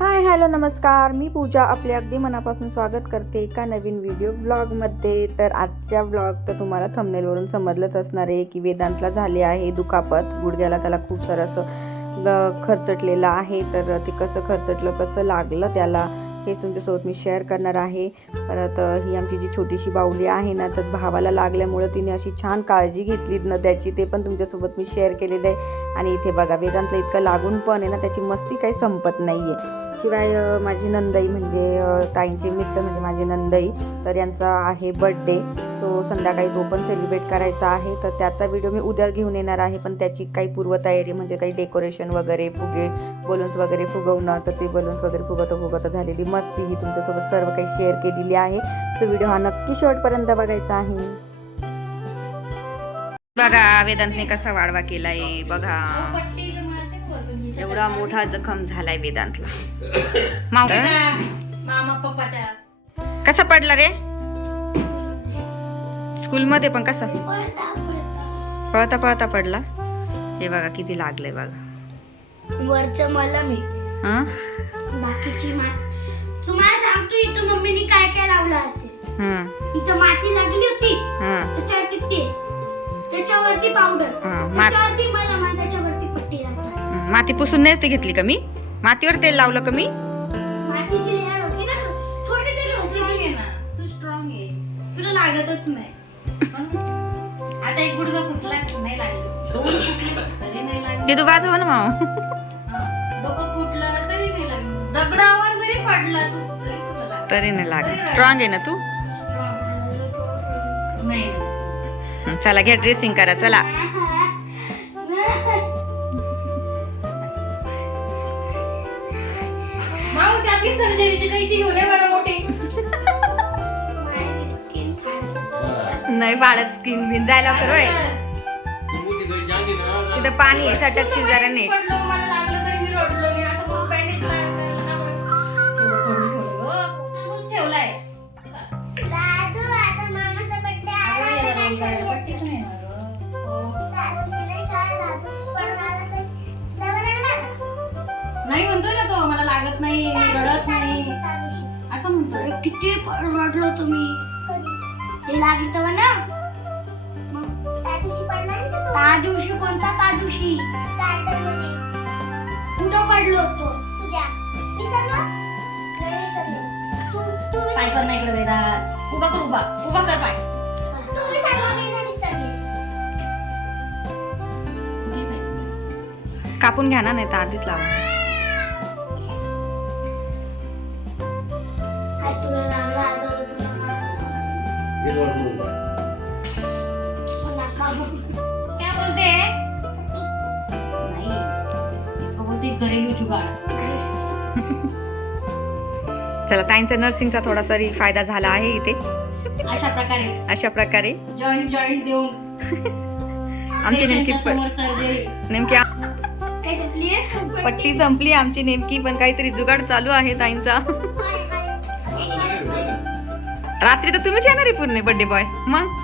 Hi hello नमस्कार. मी पूजा. आपले अगदी मनापासून स्वागत करते एका नवीन व्हिडिओ व्लॉगमध्ये. तर आजच्या व्लॉग तर तुम्हाला थंबनेलवरून समजलंच असणार आहे की वेदांतला झाले आहे दुखापत. गुडघ्याला त्याला खूप सारं असं खर्चटलेलं खरचटलेलं आहे. तर ते कसं खरचटलं कसं लागलं त्याला हे तुमच्यासोबत मी शेअर करणार आहे. परत ही आमची जी छोटीशी बाहुली आहे ना तर भावाला लागल्यामुळं तिने अशी छान काळजी घेतली ना त्याची. ते पण तुमच्यासोबत मी शेअर केलेलं आहे. आणि इथे बघा वेदांतलं इतकं लागून पण आहे ना त्याची मस्ती काही संपत नाही आहे शिवाय माझी नंदई म्हणजे ताईंचे मिस्टर म्हणजे माझी नंदई तर यांचा आहे बड्डे सो संध्याकाळी तो पण सेलिब्रेट करायचा आहे. तर त्याचा व्हिडिओ मी उद्या घेऊन येणार आहे पण त्याची काही पूर्वतयारी म्हणजे काही डेकोरेशन वगैरे फुगे बलून्स वगैरे फुगवणं तर ते बलून्स वगैरे फुगवता फुगवता झालेली मस्ती ही तुमच्यासोबत सर्व काही शेअर केलेली आहे. सो व्हिडिओ हा नक्की शेवटपर्यंत बघायचा आहे. बघा वेदांतने कसा वाढवा केलाय बघा. एवढा मोठा जखम झालाय वेदांतला. कसा पडला रे? स्कूल मध्ये पण कसा? पळता पळता पडला. हे बघा किती लागलंय बघा. वरच मला मी. हा? बाकीची माती तुम्हाला सांगतो इथं मम्मीने काय काय लावलं असेल? हा. इथं माती लागली होती. हा. त्याच्यावरती तेल त्याच्यावरती पावडर मात- त्याच्यावरती मला मान त्याच्यावरती पट्टी लावतात माती पुसून नाही ते घेतली का मी? मातीवर तेल लावलं का मी? मातीची लेअर होती ना थोडी तरी होती ती. तू. स्ट्रॉंग आहे. तुला लागतच नाही. आता एक गुडघा फुटला की नाही लागलं. दोन फुटले तरी नाही लागलं. हे तू वाजव ना माव. डोकं फुटलं तरी नाही लागलं. दगडावर जरी पडला तू तरी तुला लागलं. तरी नाही लागत स्ट्रॉंग आहे ना तू? नाही. हं, चला घ्या ड्रेसिंग करा चला. नाही वाढत स्किन बिन जायला कर तिथं पाणी आहे सटकशी जरा नीट. असं म्हणतोय? किती रडलो तुम्ही? हे लागली तेव्हा ना? त्या दिवशी कोणता त्या दिवशी? कुठं पडलो होतो? पाय कर ना इकडे वेदात उभा कर उभा. उभा कर पाय. कापून घ्या ना नाही तर आधीच लावा. काय बोलते नाही इसको बोलते घरेलू जुगाड चला ताईंचा नर्सिंगचा थोडासा री फायदा झाला आहे इथे. अशा प्रकारे. अशा प्रकारे जॉईंट जॉईंट देऊन आमची नेमकी नेमकी पट्टी संपली आमची नेमकी पण काहीतरी जुगाड चालू आहे ताईंचा. रात्री तर तुम्हीच येणार आहे पूर्ण बर्थडे बॉय मग?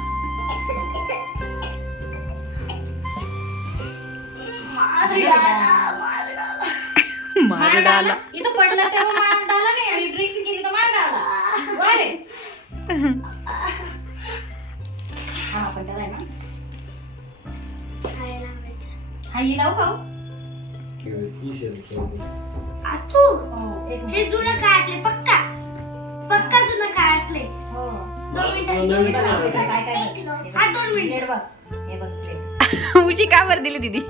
मार डाला इथं पडला तेव्हा मार डाला नाही आणि ड्रिंक केली तर मार डाला. हा आपण त्याला आहे ना. लावू का? आतू एक जुनं काळातले पक्का उशी का वर दिली दीदी?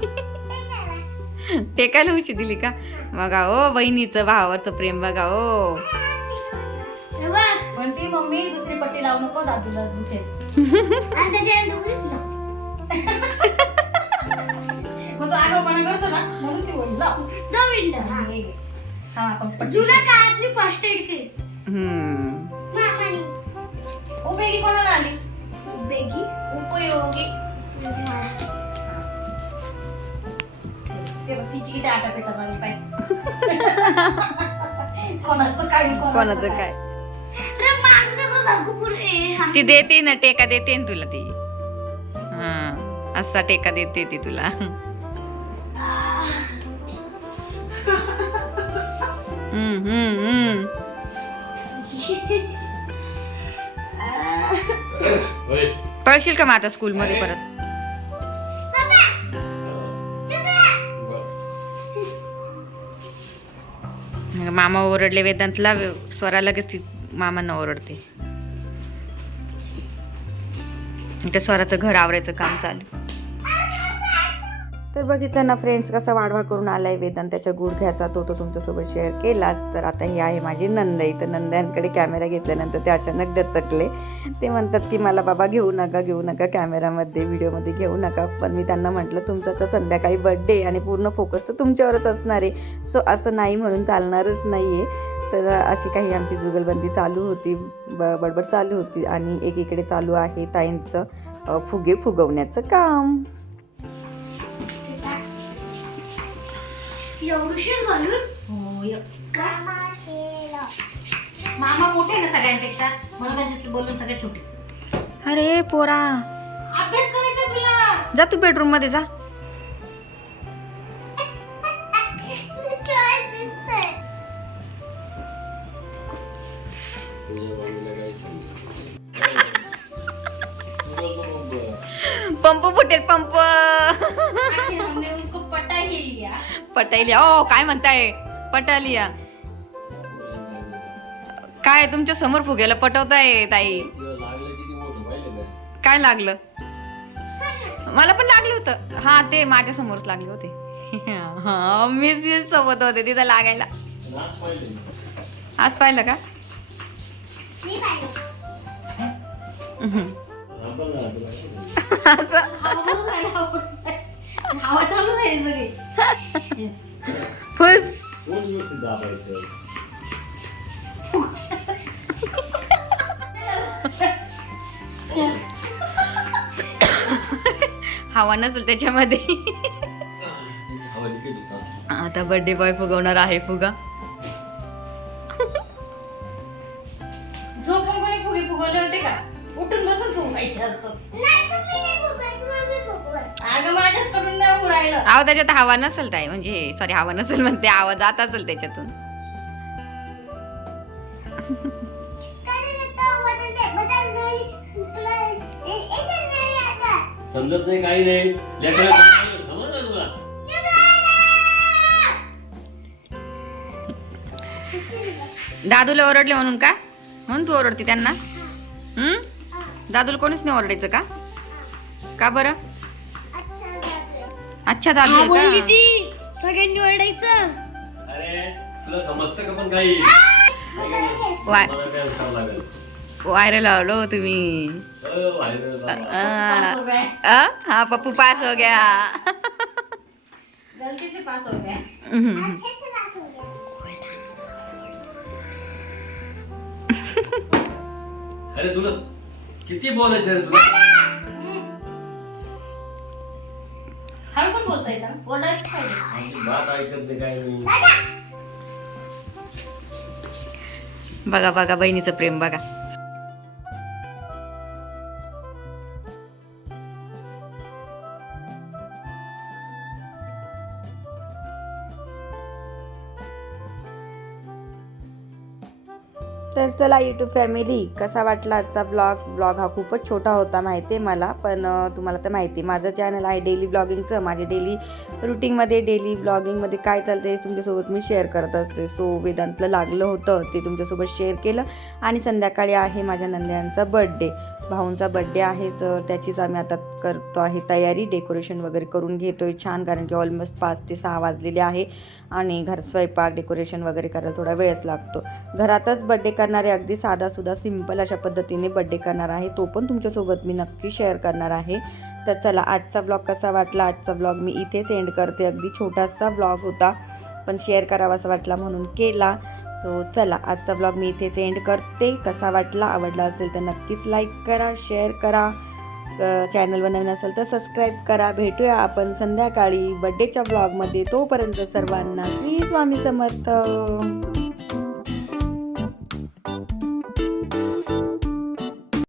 टेकायला उशी दिली का? बघा ओ बहिणीचं भावावरचं प्रेम बघा ओ. म्हणती मम्मी? दुसरी पट्टी लावू नको दादूला मग तो आगाऊपणा करतो ना म्हणून ती हा. हे. हा काळातली फर्स्ट एड हम्म. उपयोगी कोणाला आली? उपयोगी. ते बघ, तिची किती आटापिटा झाली पाय कोणाचं काय कोणाचं. ती देते ना टेका देते ना तुला ती. हा असा टेका देते ती तुला. हम्म, हम्म, हम्म. होय. पळशील का मग आता स्कूलमध्ये परत? मामा ओरडले वेदांतला स्वरा लगेच ती मामांना ओरडते. स्वराचं घर आवरायचं काम चालू. तर बघितलं ना फ्रेंड्स कसा वाढवा करून आलाय वेदांत त्याच्या गुडघ्याचा तो तो तुमच्यासोबत शेअर केलाच. तर आता ही आहे माझी नंदाई. तर नंद्यांकडे कॅमेरा घेतल्यानंतर ते अचानक डचकले. ते म्हणतात की मला बाबा घेऊ नका घेऊ नका कॅमेरामध्ये व्हिडिओमध्ये घेऊ नका. पण मी त्यांना म्हटलं तुमचा तर संध्याकाळी बड्डे आणि पूर्ण फोकस तर तुमच्यावरच असणार आहे. सो असं नाही म्हणून चालणारच नाही आहे तर अशी काही आमची जुगलबंदी चालू होती. ब बडबड चालू होती आणि एकीकडे चालू आहे ताईंचं फुगे फुगवण्याचं काम. एवढीशीच हो मामा मोठे आहे ना सगळ्यांपेक्षा. म्हणून त्यांच्याशी बोलून सगळे छोटे. अरे पोरा. अभ्यास करायचा तुला. जा तू बेडरूममध्ये जा. लिया पटायलिया ओ काय म्हणताय? पटालिया काय तुमच्यासमोर फुग्याला पटवताय ताई? काय लागलं? मला पण लागलं होतं. हा ते माझ्या समोरच लागले होते. मिस मिस सोबत होते तिथं लागायला. आज पाहिलं का? असं. हवा चालू झाली सगळी. हवा नसेल त्याच्यामध्ये. आता बर्थडे बॉय फुगवणार आहे फुगा. आव त्याच्यात हवा नसेल ताई म्हणजे सॉरी हवा नसेल म्हणते आवाज जात असेल त्याच्यातून. समजत नाही काही नाही. लेकरं समजलं, समजलं ना तुला? दादूला ओरडले म्हणून का? म्हणून तू ओरडते त्यांना? हम्म दादूला कोणीच नाही ओरडायचं का? का बरं? अच्छा दादू आहे बोलली का? ती. सगळ्यांनी ओरडायचं. अरे तुला समजतं का पण काही? वाय मला काय करावं लागेल? वायरल लावलो हो तुम्ही. अ, व्हायरल झालं. हो आ? हा पप्पू पास हो गया. गलती से पास हो गए हम्म. अच्छे से रात हो गया. अरे तुला किती बोलायचं रे तुला? हळू पण बोलता येतं ओरडायचं पाहिजे बात ऐकत नाही काय नाही. बघा बघा बहिणीचं प्रेम बघा. तर चला यूट्यूब फॅमिली कसा वाटला आजचा ब्लॉग ब्लॉग हा खूपच छोटा होता माहिती आहे मला पण तुम्हाला तर माहिती आहे माझं चॅनल आहे डेली ब्लॉगिंगचं माझे डेली रुटीनमध्ये डेली ब्लॉगिंगमध्ये काय चालतं हे तुमच्यासोबत मी शेअर करत असते. सो वेदांतलं लागलं होतं ते तुमच्यासोबत शेअर केलं. आणि संध्याकाळी आहे माझ्या नंद्यांचा बड्डे भाऊंचा बड्डे आहे तर त्याचीच आम्ही आता करतो आहे तयारी. डेकोरेशन वगैरे करून घेतो आहे छान कारण की ऑलमोस्ट पाच ते सहा वाजलेले आहे आणि घर स्वयंपाक डेकोरेशन वगैरे करायला थोडा वेळच लागतो. घरातच बड्डे करणारे अगदी साधासुद्धा सिंपल अशा पद्धतीने बड्डे करणार आहे. तो पण तुमच्यासोबत मी नक्की शेअर करणार आहे. तर चला आजचा ब्लॉग कसा वाटला? आजचा ब्लॉग मी इथेच एंड करते. अगदी छोटासा ब्लॉग होता पण शेअर करावासा वाटला म्हणून केला. सो चला आजचा ब्लॉग मी इथेच एंड करते. कसा वाटला आवडला असेल तर नक्कीच लाईक करा शेअर करा. चॅनलवर नवीन असेल तर सबस्क्राईब करा. भेटूया आपण संध्याकाळी बड्डेच्या ब्लॉगमध्ये तोपर्यंत सर्वांना श्री स्वामी समर्थ.